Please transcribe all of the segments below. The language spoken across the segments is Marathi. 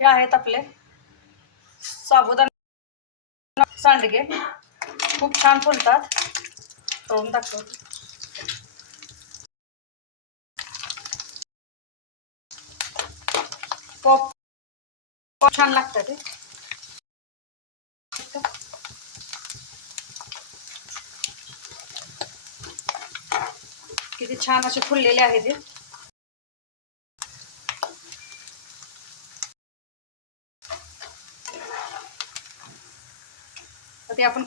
हे आहेत आपले साबुदाणा सांडगे, खूप छान फुलतात. तळून दाखवतो. पॉप छान लागतात ते. किती छान असे फुललेले आहेत ते. ते आपण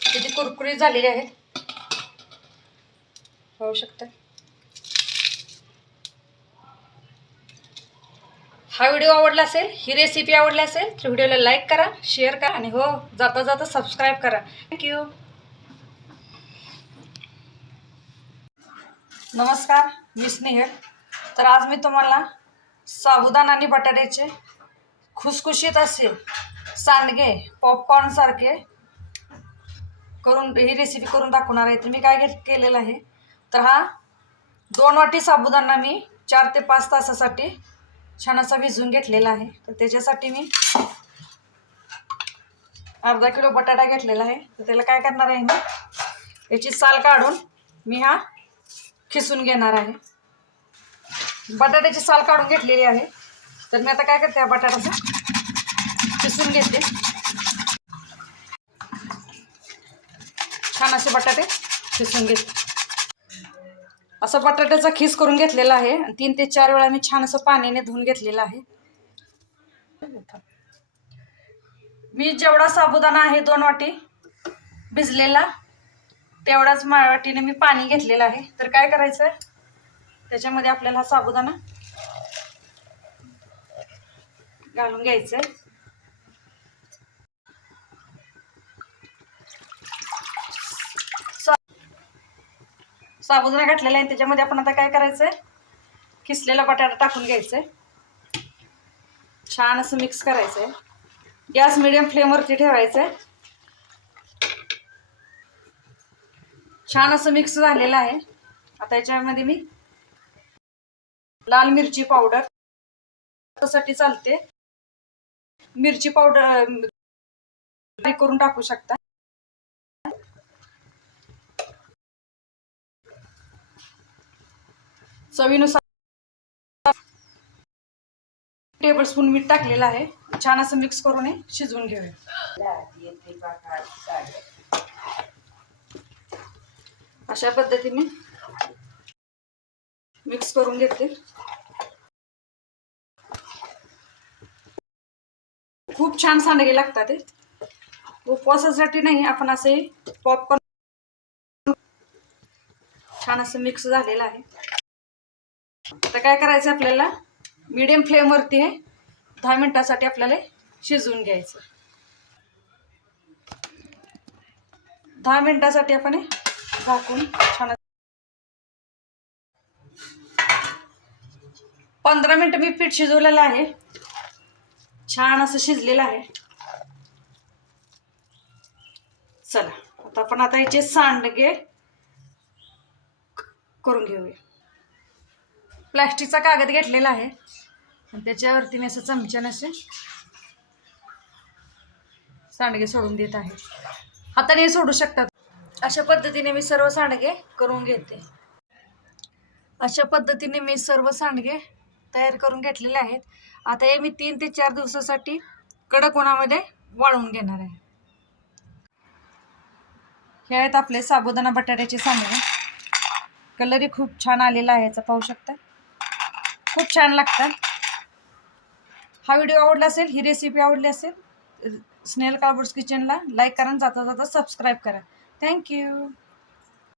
किती कुरकुरीत झालेले आहेत, पाहू शकता. हा व्हिडिओ आवडला असेल, ही रेसिपी आवडली असेल तर व्हिडिओला लाईक करा, शेअर करा आणि हो जाता जाता सबस्क्राईब करा. थँक्यू. नमस्कार, मी स्नेहल. तर आज मी तुम्हाला साबुदाणा आणि बटाट्याचे खुसखुशीत असे सांडगे पॉपकॉर्न सारखे करून ही रेसिपी करून दाखवणार आहे. तर मी काय केलेलं आहे, तर हा 2 वाटी साबुदाणा मी 4 ते 5 तासासाठी छान असा भिजवून घेतलेला आहे. तर त्याच्यासाठी मी अर्धा किलो बटाटा घेतलेला आहे. तर त्याला काय करणार आहे, मी याची साल काढून मी हा खिसून घेणार आहे. बटाट्याची साल काढून घेतलेली आहे. तर मी आता काय करते, हा बटाटाचा खिसून घेते. छान असे बटाटे खिसून घेते. असं बटाट्याचा खीस करून घेतलेला आहे. 3 ते 4 वेळा मी छान असं पाण्याने धुवून घेतलेलं आहे. मी जेवढा साबुदाणा आहे 2 वाटी भिजलेला, तेवढाच वाटीने मी पाणी घेतलेलं आहे. तर काय करायचं, त्याच्यामध्ये आपल्याला साबुदाणा घालून घ्यायचं. साबुदाणा घातलेला आहे, त्याच्यामध्ये आपण आता काय करायचंय, किसलेला बटाटा टाकून घ्यायचंय. छान असं मिक्स करायचंय. गॅस मिडियम फ्लेमवरती ठेवायचंय. छान असं मिक्स झालेलं आहे. आता याच्यामध्ये मी लाल मिरची पावडर साठी चालते, मिरची पावडर करून टाकू शकता. चवीनुसार टेबलस्पून मीठ टाकलेलं आहे. छान असं मिक्स करून शिजवून घेऊया. अशा पद्धतीने मिक्स करून घेते. खूप छान सांडगे लागतात. उपवासासाठी नाही, आपण असे पॉपकॉर्न. छान असं मिक्स झालेलं आहे. आता काय करायचं, आपल्याला मीडियम फ्लेमवरती 10 मिनिटासाठी आपल्याला शिजवून घ्यायचं. 10 मिनिटासाठी आपण झाकून छान 15 मिनिटं मी पीठ शिजवलेलं आहे. छान असं शिजलेलं आहे. चला आता आपण याचे सांडगे करून घेऊया. प्लास्टिकचा कागद घेतलेला आहे आणि त्याच्यावरती मी असं चमच्याने असे सांडगे सोडून देत आहे. हाताने सोडू शकतात. अशा पद्धतीने मी सर्व सांडगे करून घेते. अशा पद्धतीने मी सर्व सांडगे तयार करून घेतलेले आहेत. आता हे मी 3 ते 4 दिवसासाठी कडक उन्हामध्ये वाळवून घेणार आहे. हे आहेत आपले साबुदाणा बटाट्याचे सांडगे. कलरही खूप छान आलेला आहे, याचा पाहू शकता. खूप छान लागतात. हा व्हिडिओ आवडला असेल, ही रेसिपी आवडली असेल, स्नेहल काळभोर्स किचनला लाईक करा, जाता जाता सबस्क्राईब करा. थँक्यू.